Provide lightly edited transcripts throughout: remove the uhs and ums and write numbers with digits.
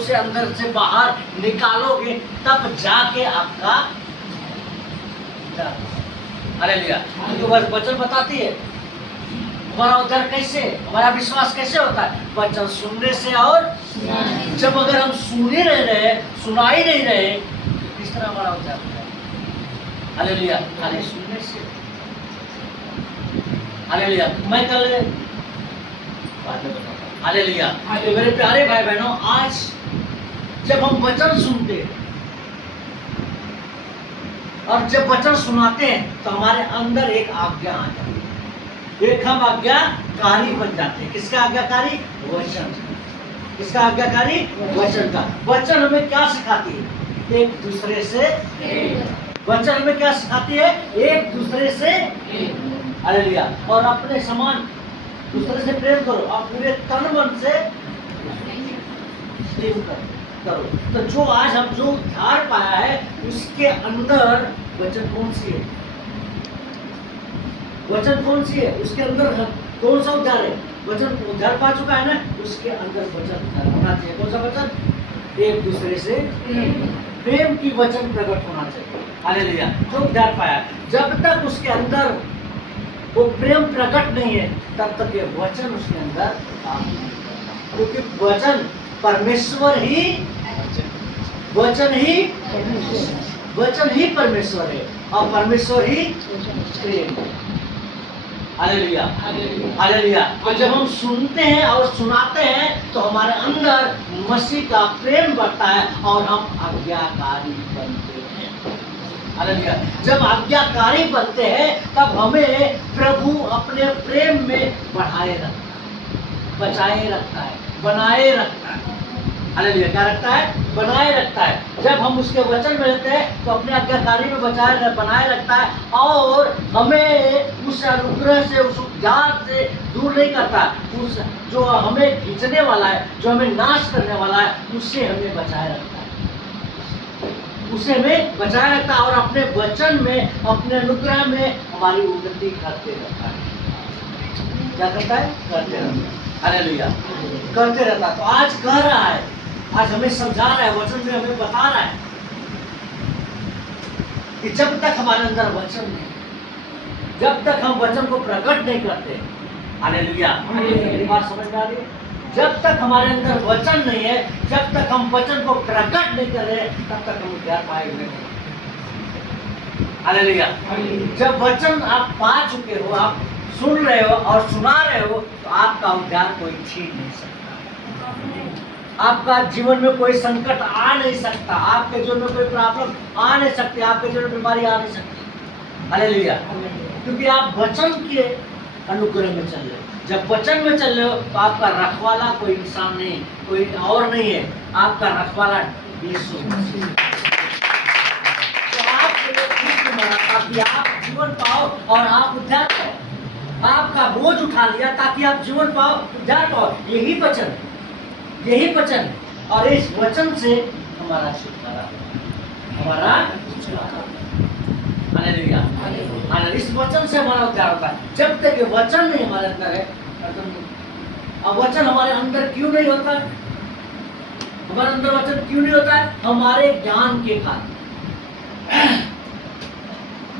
उसे अंदर से बाहर निकालोगे तब जाके आपका हालेलुया। क्योंकि वचन बताती है हमारा उद्धार कैसे, हमारा विश्वास कैसे होता है, वचन सुनने से। और जब अगर हम सुन ही नहीं रहे, सुना ही नहीं रहे, तो किस तरह हमारा उद्धार होता है? हालेलुया। खाली सुनने से। हालेलुया। मैं कल हालेलुया। तो मेरे प्यारे भाई बहनों, आज जब हम वचन सुनते हैं और जब वचन सुनाते हैं तो हमारे अंदर एक आज्ञा आ जाती है, एक हम आज्ञाकारी बन जाते हैं। किसका आज्ञाकारी? वचन। किसका आज्ञाकारी? वचन का। वचन हमें क्या सिखाती है? एक दूसरे से। वचन हमें क्या सिखाती है? एक दूसरे से। हालेलुया। और अपने समान दूसरे से प्रेम करो, आप पूरे तन मन से प्रेम करो। तो जो आज हम जो उद्धार पाया है उसके अंदर वचन कौन सी है? वचन कौन सी है? उसके अंदर कौन सा उद्धार है? वचन उद्धार पा चुका है ना, उसके अंदर वचन उद्धार होना चाहिए। कौन सा वचन? एक दूसरे से प्रेम की वचन प्रकट होना चाहिए। हालेलुया। जो उद्धार पाया, जब तक उसके अंदर वो प्रेम प्रकट नहीं है तब तक ये वचन उसके अंदर क्योंकि वचन परमेश्वर ही वचन ही परमेश्वर है और परमेश्वर ही प्रेम है। हालेलुया। हालेलुया। और जब हम सुनते हैं और सुनाते हैं तो हमारे अंदर मसीह का प्रेम बढ़ता है और हम आज्ञाकारी बनते हैं। हालेलुया। जब आज्ञाकारी बनते हैं तब हमें प्रभु अपने प्रेम में बढ़ाए रखता है, बचाए रखता है, बनाए रखता है। हालेलुया। क्या रखता है? बनाए रखता है। जब हम उसके वचन में रहते हैं तो अपने आज्ञाकारी में बनाए रखता है और हमें उस अनुग्रह से, उस उद्धार से दूर नहीं करता। उस जो हमें खींचने वाला है, जो हमें नाश करने वाला है, उससे हमें बचाए रखता है, उसे हमें बचाए रखता है और अपने वचन में, अपने अनुग्रह में हमारी उन्नति करते रहता है। क्या करता है? करते रहता है। हालेलुया। करते रहता है। तो आज कह रहा है, आज हमें समझा रहा है, वचन में हमें बता रहा है कि जब तक हमारे अंदर वचन नहीं, जब तक हम वचन को प्रकट नहीं करते, हालेलुया, मेरी बात समझ में आ रही है? जब तक हमारे अंदर वचन नहीं है, जब तक हम वचन को प्रकट नहीं कर रहे, तब तक हम उद्धार पाए हुए नहीं। हालेलुया। जब वचन आप पा चुके हो, आप सुन रहे हो और सुना रहे हो, तो आपका उद्धार कोई छीन नहीं सकता। आपका जीवन में कोई संकट आ नहीं सकता, आपके जीवन में कोई प्रॉब्लम आ नहीं सकती, आपके जीवन में बीमारी आ नहीं सकती। हालेलुया। क्योंकि आप वचन के अनुग्रह में चल रहे हो। जब वचन में चल रहे हो तो आपका रखवाला कोई इंसान नहीं, कोई और नहीं है, आपका रखवाला यीशु मसीह। तो ताकि आप जीवन पाओ और आप उद्धार पाओ। आपका बोझ उठा लिया ताकि आप जीवन पाओ, उद्धार पाओ। यही वचन, यही वचन। और इस वचन से हमारा छुटकारा, हमारा छुटकारा। हालेलुया। इस वचन से हमारा उद्धार होता है। जब तक ये वचन नहीं हमारे अंदर है, अब वचन हमारे अंदर क्यों नहीं होता है? हमारे अंदर वचन क्यों नहीं होता है? हमारे ज्ञान के कारण।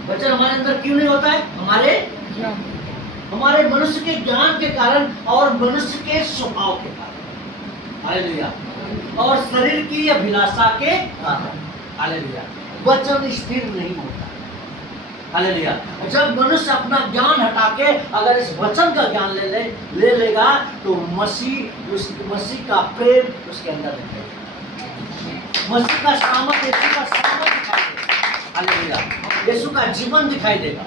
वचन हमारे अंदर क्यों नहीं होता है? हमारे मनुष्य के ज्ञान के कारण और मनुष्य के स्वभाव के कारण। हालेलुया। और शरीर की अभिलाषा के कारण। हालेलुया। वचन स्थिर नहीं होता। हालेलुया। जब मनुष्य अपना ज्ञान हटा के अगर इस वचन का ज्ञान ले लेगा तो मसीह का प्रेम उसके अंदर दिखेगा, मसीह का सामर्थ, यीशु का सामर्थ दिखाई देगा। हालेलुया। यीशु का जीवन दिखाई देगा।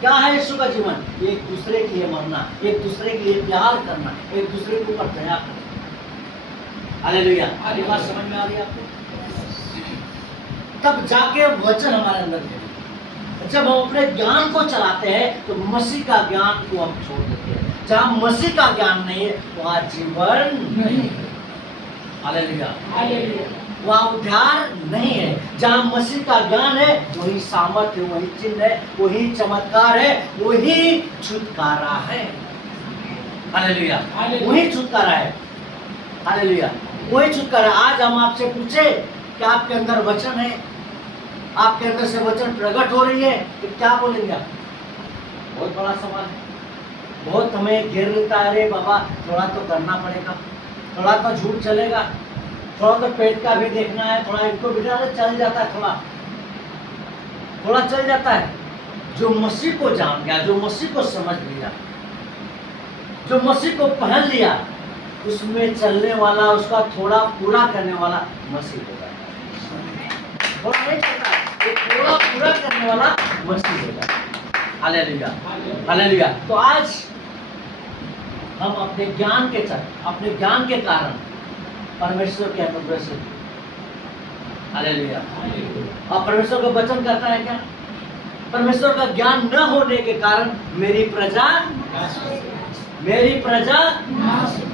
क्या है यीशु का जीवन? एक दूसरे के लिए मरना, एक दूसरे के लिए प्यार करना, एक दूसरे के ऊपर दया करना। हालेलुया। ये बात समझ में आ रही है आपको? तब जाके वचन हमारे अंदर है। जब हम अपने ज्ञान को चलाते हैं तो मसीह का ज्ञान को हम छोड़ देते हैं। जहाँ मसीह का ज्ञान नहीं है वहाँ जीवन नहीं। हालेलुया। वहाँ उद्धार नहीं है। जहाँ मसीह का ज्ञान है वही सामर्थ्य, वही चिन्ह है, वही चमत्कार है, वही छुटकारा है। हालेलुया। वही छुटकारा है। हालेलुया। वही छुटकारा। आज हम आपसे पूछे कि आपके अंदर वचन है, आपके अंदर से वचन प्रकट हो रही है, तो क्या बोलेंगे आप? बहुत बड़ा सवाल है, बहुत हमें घेर लेता है। अरे बाबा थोड़ा तो करना पड़ेगा, थोड़ा तो झूठ चलेगा, थोड़ा तो पेट का भी देखना है, थोड़ा इनको भी चल जाता है, थोड़ा चल जाता है। जो मसीह को जान गया, जो मसीह को समझ लिया, जो मसीह को पहन लिया, उसमें चलने वाला, उसका थोड़ा पूरा करने वाला मसीह होता है। थोड़ा नहीं चलता है, थोड़ा पूरा करने वाला मसीह होता है। Hallelujah, hallelujah. तो आज हम अपने ज्ञान के कारण परमेश्वर के अनुग्रह से, हालेलुया। और परमेश्वर का वचन कहता है क्या? परमेश्वर का ज्ञान न होने के कारण मेरी प्रजा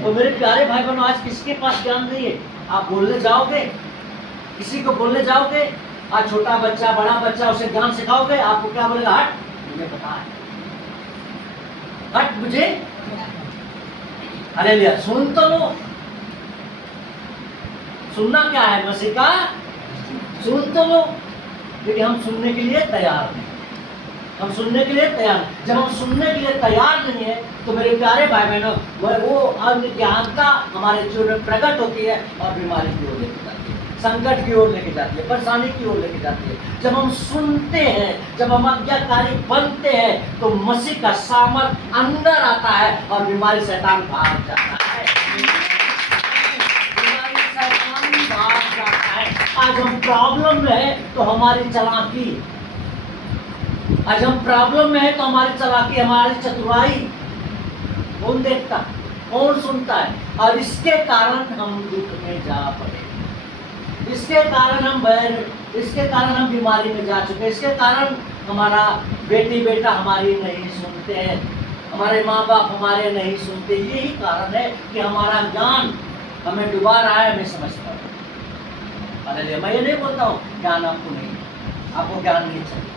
और मेरे प्यारे भाई बहनों, आज किसके पास ज्ञान नहीं है? आप बोलने जाओगे, किसी को बोलने जाओगे, आज छोटा बच्चा बड़ा बच्चा उसे ज्ञान सिखाओगे, आपको क्या बोलेगा? हट, मुझे पता है, हट मुझे। हालेलुया। सुन तो लो। सुनना क्या है? मसीह का सुन तो लो, लेकिन हम सुनने के लिए तैयार नहीं। हम सुनने के लिए तैयार, जब हम सुनने के लिए तैयार नहीं है तो मेरे प्यारे भाई बहनों, वो अज्ञानता हमारे जीवन में प्रकट होती है और बीमारी की ओर लेके जाती है, संकट की ओर लेके जाती है, परेशानी की ओर लेके जाती है। जब हम सुनते हैं, जब हम आज्ञाकारी बनते हैं, तो मसीह का सामर्थ अंदर आता है और बीमारी शैतान भाग जाता है। बीमारी शैतान भाग जाता है। आज हम प्रॉब्लम में है तो हमारी चालाकी, आज हम प्रॉब्लम में है तो हमारी चालाकी, हमारी चतुराई कौन देखता, कौन सुनता है? और इसके कारण हम दुख में जा पड़े, इसके कारण हम बीमारी में जा चुके, इसके कारण हमारा बेटी बेटा हमारी नहीं सुनते हैं, हमारे माँ बाप हमारे नहीं सुनते। यही कारण है कि हमारा ज्ञान हमें डुबा रहा है, हमें समझता है। मैं ये नहीं बोलता हूँ ज्ञान आपको नहीं, आपको ज्ञान नहीं चाहिए,